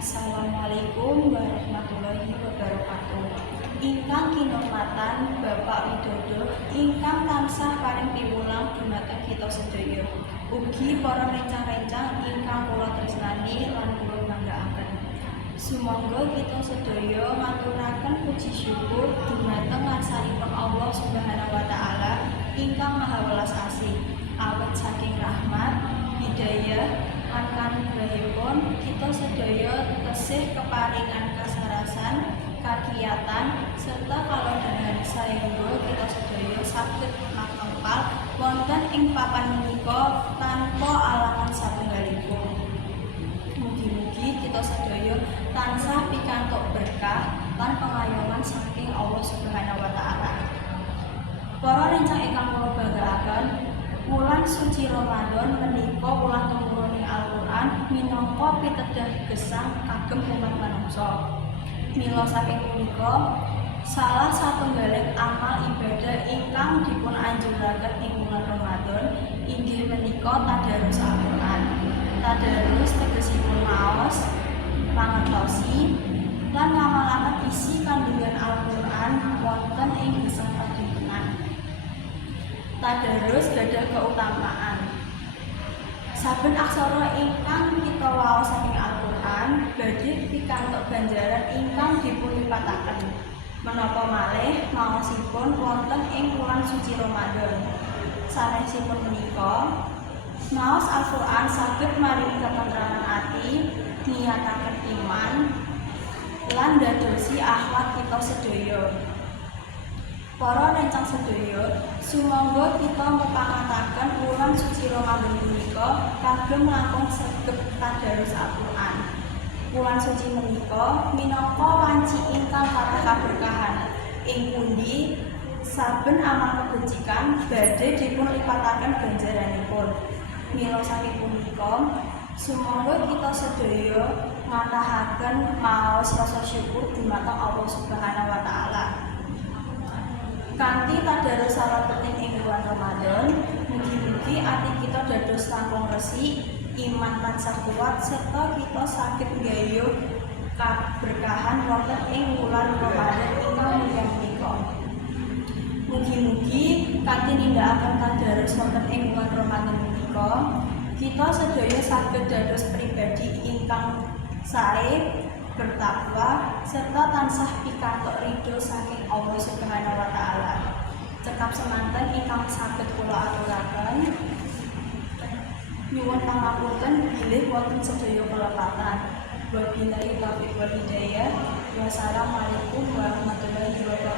Assalamualaikum warahmatullahi wabarakatuh. Ingkang kinurmatan Bapak Widodo ingkang tansah paring piwulang dhumateng kita sedaya. Ugi para rencang-rencang ingkang kula tresnani lan kula banggaaken. Sumangga kita sedaya ngaturaken puji syukur dhumateng ngarsanipun Allah Subhanahu wa taala ingkang Maha Welas Asih. Awit saking rahmat, hidayah lan kanugrahipun kita sedaya tesih keparingan kasarasan, kakiyatan serta kalodhangan saengga kita sedaya saged makempal wonten ing papan menika tanpa alangan satunggalipun. Mugi-mugi kita sedaya tansah pikantuk berkah lan pengayoman saking Allah Subhanahu wa taala. Para rencang ingkang kula banggaaken, wulan suci Ramadan menika wulan tumurune Al-Qur'an minangka pitedah gesang kagem umat manungsa. Mila saking punika salah satunggaling amal ibadah ingkang dipun anjuraken ing wulan Ramadan inggih menika tadarus Al-Qur'an. Tadarus tegesipun maos, pangertosi lan ngamalaken isi kandungan Al-Qur'an wonten ing gesang paduntenan. Tadarus gadah keutamaan. Saben aksara ingkang kita waos saking Al-Qur'an badhe pikantuk ganjaran ingkang dipunlipataken. Menapa malih maosipun wonten ing wulan suci Ramadan. Sanesipun menika, maos Al-Qur'an saged maringi katenteraman ati, niyataken iman lan dadosi akhlak kita sedaya. Para rencang sedaya, sumangga kita mupangataken wulan suci Ramadan punika kagem langkung sregep tadarus Al-Qur'an. Wulan suci menika minangka wanci ingkang katah kaberkahan, ing pundi saben amal kebajikan badhe dipunlipataken ganjaranipun. Mila saking punika, sumangga kita sedaya ngatahaken maos rasa syukur dhumateng Allah Subhanahu wa taala. Kanthi tadarus salabeting ing bulan Ramadan, mugi-mugi ati kita dados langkung resik, iman tansah kuat serta kita saged nggayuh kaberkahan wonten ing wulan Ramadan ingkang mulya menika. Mugi-mugi kanthi nindakaken tadarus wonten ing bulan Ramadan menika, kita sedaya saged dados pribadi ingkang sae, bertakwa serta tansah pikantuk ridho saking Allah Subhanahu wa taala. Cekap semanten ingkang saged kula aturaken. Nyuwun pangapunten bilih wonten sedaya kelepatan. Wabillahi taufiq wal hidayah. Wassalamualaikum warahmatullahi wabarakatuh.